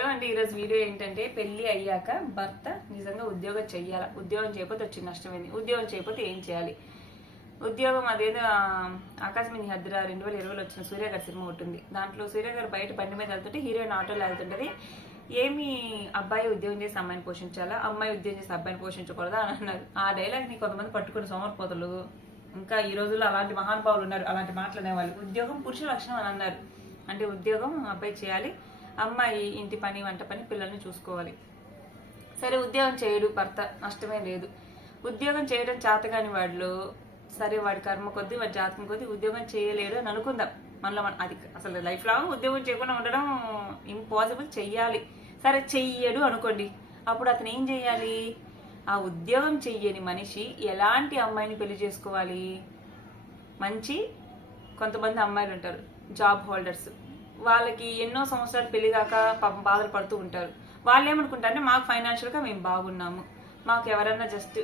Hello అండి, ఈరోజు video ఏంటంటే పెళ్లి అయ్యాక భర్త నిజంగా ఉద్యోగం చెయ్యాలా, ఉద్యోగం చేయకపోతే వచ్చిన నష్టమైంది, ఉద్యోగం చేయకపోతే ఏం చేయాలి. ఉద్యోగం అదేదో ఆకాశమిని హద్దురా 2020లో వచ్చిన సూర్య గారి సినిమా ఉంటుంది. దాంట్లో సూర్య గారు బయట బండి మీద వెళ్తుంటే హీరోయిన్ ఆటోలో వెళ్తుంటది. ఏమి అబ్బాయి ఉద్యోగం చేసి అమ్మాయిని పోషించాలా, అమ్మాయి ఉద్యోగం చేసి అబ్బాయిని పోషించకూడదా అని అన్నారు. ఆ డైలాగ్ని కొంతమంది పట్టుకుని సోమరిపోతలు, ఇంకా ఈ రోజుల్లో అలాంటి మహానుభావులు ఉన్నారు, అలాంటి మాట్లాడే వాళ్ళు. ఉద్యోగం పురుష లక్షణం అని అన్నారు. అంటే ఉద్యోగం అబ్బాయి చేయాలి, అమ్మాయి ఇంటి పని వంట పని పిల్లల్ని చూసుకోవాలి. సరే ఉద్యోగం చేయడు భర్త, నష్టమే లేదు. ఉద్యోగం చేయడం చేతగాని వాళ్ళు, సరే వాడి కర్మ కొద్దీ వాడి జాతకం కొద్దీ ఉద్యోగం చేయలేడు అని అనుకుందాం. మనలో అది అసలు లైఫ్ లాంగ్ ఉద్యోగం చేయకుండా ఉండడం ఇంపాసిబుల్, చెయ్యాలి. సరే చెయ్యడు అనుకోండి, అప్పుడు అతను ఏం చెయ్యాలి? ఆ ఉద్యోగం చెయ్యని మనిషి ఎలాంటి అమ్మాయిని పెళ్లి చేసుకోవాలి? మంచి కొంతమంది అమ్మాయిలు ఉంటారు జాబ్ హోల్డర్స్, వాళ్ళకి ఎన్నో సంవత్సరాలు పెళ్లిగాక పాపం బాధలు పడుతూ ఉంటారు. వాళ్ళు ఏమనుకుంటారంటే మాకు ఫైనాన్షియల్గా మేము బాగున్నాము, మాకు ఎవరన్నా జస్ట్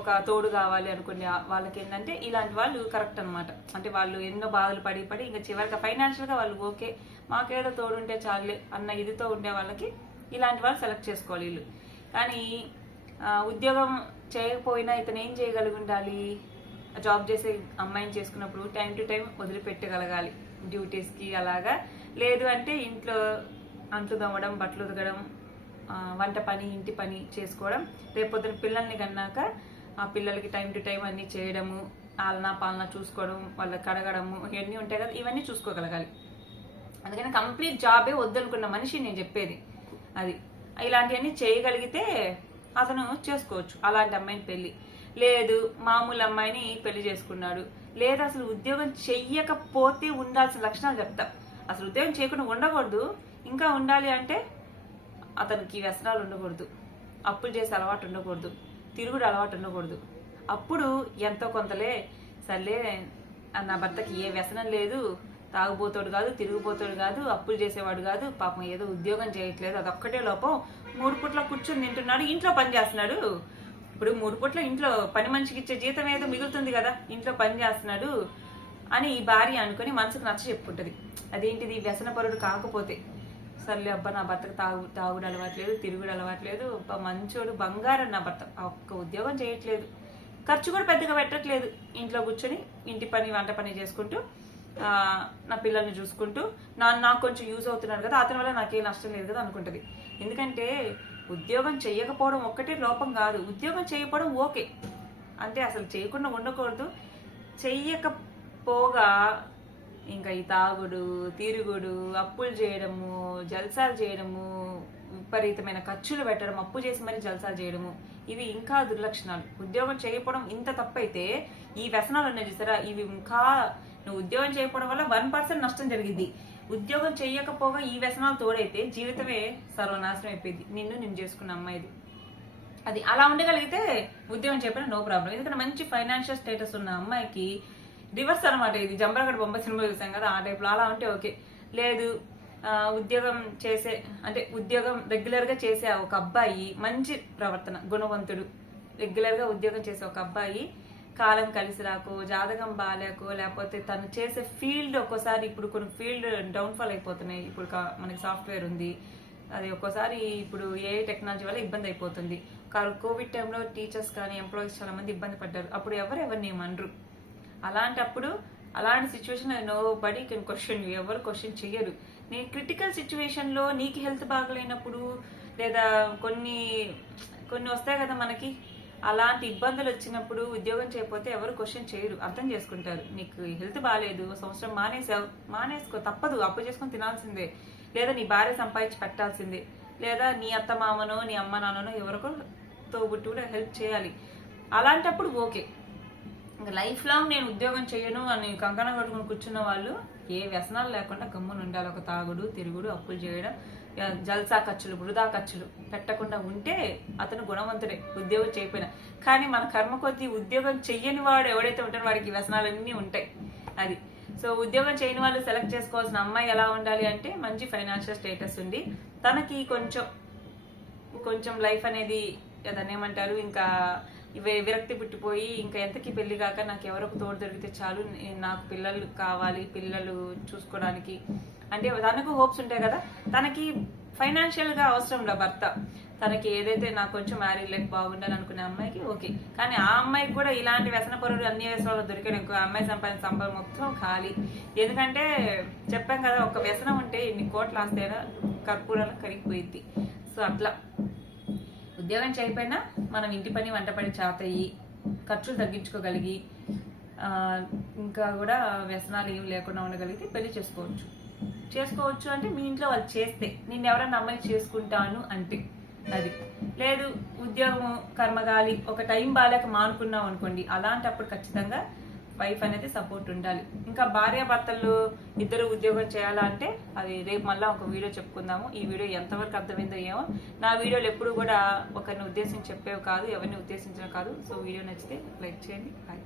ఒక తోడు కావాలి అనుకునే వాళ్ళకి ఏంటంటే ఇలాంటి వాళ్ళు కరెక్ట్ అనమాట. అంటే వాళ్ళు ఎన్నో బాధలు పడి ఇంకా చివరికి ఫైనాన్షియల్గా వాళ్ళు ఓకే, మాకేదో తోడు ఉంటే చాలే అన్న ఇదితో ఉండే వాళ్ళకి ఇలాంటి వాళ్ళు సెలెక్ట్ చేసుకోవాలి వీళ్ళు. కానీ ఉద్యోగం చేయకపోయినా ఇతను ఏం చేయగలిగి ఉండాలి? జాబ్ చేసే అమ్మాయిని చేసుకున్నప్పుడు టైం టు టైం వదిలిపెట్టగలగాలి డ్యూటీస్కి అలాగా. లేదు అంటే ఇంట్లో అంట్లు తవ్వడం, బట్టలు ఉతకడం, వంట పని, ఇంటి పని చేసుకోవడం. రేపొద్దున పిల్లల్ని కన్నాక ఆ పిల్లలకి టైం టు టైం అన్నీ చేయడము, ఆలనా పాలన చూసుకోవడం, వాళ్ళకి కడగడము, ఇవన్నీ ఉంటాయి కదా, ఇవన్నీ చూసుకోగలగాలి. అందుకని కంప్లీట్ జాబే వద్దనుకున్న మనిషి నేను చెప్పేది అది. ఇలాంటివన్నీ చేయగలిగితే అతను చేసుకోవచ్చు అలాంటి అమ్మాయిని పెళ్లి. లేదు మామూలు అమ్మాయిని పెళ్లి చేసుకున్నాడు, లేదా అసలు ఉద్యోగం చెయ్యకపోతే ఉండాల్సిన లక్షణాలు చెప్తా. అసలు ఉద్యోగం చేయకుండా ఉండకూడదు, ఇంకా ఉండాలి అంటే అతనికి వ్యసనాలు ఉండకూడదు, అప్పులు చేసే అలవాటు ఉండకూడదు, తిరుగుడు అలవాటు ఉండకూడదు. అప్పుడు ఎంతో కొంతలే సర్లే నా భర్తకి ఏ వ్యసనం లేదు, తాగుబోతాడు కాదు, తిరిగిపోతాడు కాదు, అప్పులు చేసేవాడు కాదు, పాపం ఏదో ఉద్యోగం చేయట్లేదు, అదొక్కటే లోపం, 3 పూట్ల కూర్చొని తింటున్నాడు, ఇంట్లో పని చేస్తున్నాడు. ఇప్పుడు 3 పూట్ల ఇంట్లో పని మనిషికి ఇచ్చే జీతం ఏదో మిగులుతుంది కదా, ఇంట్లో పని చేస్తున్నాడు అని ఈ భార్య అనుకుని మనసుకు నచ్చ చెప్పుకుంటది. అదేంటిది వ్యసనపరుడు కాకపోతే, సర్లే అబ్బా నా భర్తకు తాగుడు అలవాట్లేదు, తిరుగుడు అలవాట్లేదు, మంచోడు బంగారం నా భర్త, ఒక్క ఉద్యోగం చేయట్లేదు, ఖర్చు కూడా పెద్దగా పెట్టట్లేదు, ఇంట్లో కూర్చొని ఇంటి పని వంట పని చేసుకుంటూ నా పిల్లల్ని చూసుకుంటూ నాకు కొంచెం యూజ్ అవుతున్నాడు కదా, అతని వల్ల నాకేం నష్టం లేదు కదా అనుకుంటది. ఎందుకంటే ఉద్యోగం చేయకపోవడం ఒక్కటే లోపం కాదు, ఉద్యోగం చేయకపోవడం ఓకే, అంటే అసలు చేయకుండా ఉండకూడదు. చెయ్యకపోగా ఇంకా ఈ తాగుడు, తిరుగుడు, అప్పులు చేయడము, జల్సాలు చేయడము, విపరీతమైన ఖర్చులు పెట్టడం, అప్పు చేసి మరీ జల్సాలు చేయడము, ఇవి ఇంకా దుర్లక్షణాలు. ఉద్యోగం చేయకపోవడం ఇంత తప్పైతే ఈ వ్యసనాలు ఉన్నాయి చూసారా, ఇవి ఇంకా నువ్వు ఉద్యోగం చేయకపోవడం వల్ల 1% నష్టం జరిగింది. ఉద్యోగం చేయకపోగా ఈ వ్యసనాలు తోడైతే జీవితమే సర్వనాశనం అయిపోయింది, నిన్ను చేసుకున్న అమ్మాయిది. అది అలా ఉండగలిగితే ఉద్యోగం చేయకపోయినా నో ప్రాబ్లం. ఎందుకంటే మంచి ఫైనాన్షియల్ స్టేటస్ ఉన్న అమ్మాయికి రివర్స్ అనమాట ఇది. జంబరగడ బొమ్మ సినిమా చూసాం కదా, ఆ టైప్లో అలా ఉంటే ఓకే. లేదు ఉద్యోగం చేసే అంటే ఉద్యోగం రెగ్యులర్గా చేసే ఒక అబ్బాయి, మంచి ప్రవర్తన, గుణవంతుడు, రెగ్యులర్గా ఉద్యోగం చేసే ఒక అబ్బాయి కాలం కలిసి రాకో, జాతకం బాగాలేకో, లేకపోతే తను చేసే ఫీల్డ్ ఒక్కోసారి, ఇప్పుడు కొన్ని ఫీల్డ్ డౌన్ఫాల్ అయిపోతున్నాయి. ఇప్పుడు మనకి సాఫ్ట్వేర్ ఉంది, అది ఒక్కోసారి ఇప్పుడు ఏ టెక్నాలజీ వల్ల ఇబ్బంది అయిపోతుంది. కోవిడ్ టైంలో టీచర్స్ కానీ ఎంప్లాయీస్ చాలా మంది ఇబ్బంది పడ్డారు. అప్పుడు ఎవరిని ఏమనరు. అలాంటప్పుడు అలాంటి situation nobody can question you, ఎవరు క్వశ్చన్ చెయ్యరు. నేను క్రిటికల్ సిచ్యువేషన్లో నీకు హెల్త్ బాగలేనప్పుడు, లేదా కొన్ని వస్తాయి కదా మనకి, అలాంటి ఇబ్బందులు వచ్చినప్పుడు ఉద్యోగం చేయకపోతే ఎవరు క్వశ్చన్ చేయరు, అర్థం చేసుకుంటారు. నీకు హెల్త్ బాగాలేదు, సంవత్సరం మానేసుకో, తప్పదు, అప్పు చేసుకొని తినాల్సిందే, లేదా నీ భార్య సంపాదించి పెట్టాల్సిందే, లేదా నీ అత్త మామనో నీ అమ్మ నాన్ననో ఎవరికో తోబుట్టు కూడా హెల్ప్ చేయాలి. అలాంటప్పుడు ఓకే. ఇంకా లైఫ్ లాంగ్ నేను ఉద్యోగం చేయను అని కంకణం కట్టుకుని కూర్చున్న వాళ్ళు ఏ వ్యసనాలు లేకుండా గమ్మున ఉండాలి. ఒక తాగుడు, తిరుగుడు, అప్పులు చేయడం, జల్సా ఖర్చులు, వృధా ఖర్చులు పెట్టకుండా ఉంటే అతను గుణవంతుడే, ఉద్యోగం చేయకపోయినా. కానీ మన కర్మ కొద్దీ ఉద్యోగం చెయ్యని వాడు ఎవడైతే ఉంటాడో వాడికి వ్యసనాలన్నీ ఉంటాయి. అది సో ఉద్యోగం చేయని వాళ్ళు సెలెక్ట్ చేసుకోవాల్సిన అమ్మాయి ఎలా ఉండాలి అంటే మంచి ఫైనాన్షియల్ స్టేటస్ ఉంది, తనకి కొంచెం లైఫ్ అనేది దాన్ని ఏమంటారు, ఇంకా విరక్తి పుట్టిపోయి ఇంకా ఎంతకి పెళ్లి కాక నాకు ఎవరికి తోడు దొరికితే చాలు, నాకు పిల్లలు కావాలి, పిల్లలు చూసుకోవడానికి అంటే తనకు హోప్స్ ఉంటాయి కదా, తనకి ఫైనాన్షియల్గా అవసరంలో భర్త, తనకి ఏదైతే నాకు కొంచెం మ్యారేజ్ లైఫ్ బాగుండాలి అనుకునే అమ్మాయికి ఓకే. కానీ ఆ అమ్మాయికి కూడా ఇలాంటి వ్యసన పరుడు అన్ని వ్యసనాలు దొరికిన అమ్మాయి సంపాదన మొత్తం ఖాళీ. ఎందుకంటే చెప్పాం కదా, ఒక వ్యసనం ఉంటే ఇన్ని కోట్ల ఆస్తైనా కర్పూరాలు కరిగిపోయింది. సో అట్లా ఉద్యోగం చేయకపోయినా మనం ఇంటి పని వంట పని చాతయ్యి ఖర్చులు తగ్గించుకోగలిగి ఇంకా కూడా వ్యసనాలు ఏం లేకుండా ఉండగలిగితే పెళ్లి చేసుకోవచ్చు అంటే మీ ఇంట్లో వాళ్ళు చేస్తే, నేను ఎవరైనా అమ్మాయి చేసుకుంటాను అంటే అది. లేదు ఉద్యోగము కర్మగాలి ఒక టైం బాగాలేక మానుకున్నాం అనుకోండి, అలాంటప్పుడు ఖచ్చితంగా వైఫ్ అనేది సపోర్ట్ ఉండాలి. ఇంకా భార్యాభర్తలు ఇద్దరు ఉద్యోగం చేయాలా అంటే అది రేపు మళ్ళీ ఒక వీడియో చెప్పుకుందాము. ఈ వీడియో ఎంతవరకు అర్థమైందో ఏమో. నా వీడియోలు ఎప్పుడు కూడా ఒకరిని ఉద్దేశించి చెప్పేవి కాదు, ఎవరిని ఉద్దేశించడం కాదు. సో వీడియో నచ్చితే లైక్ చేయండి. బాయ్.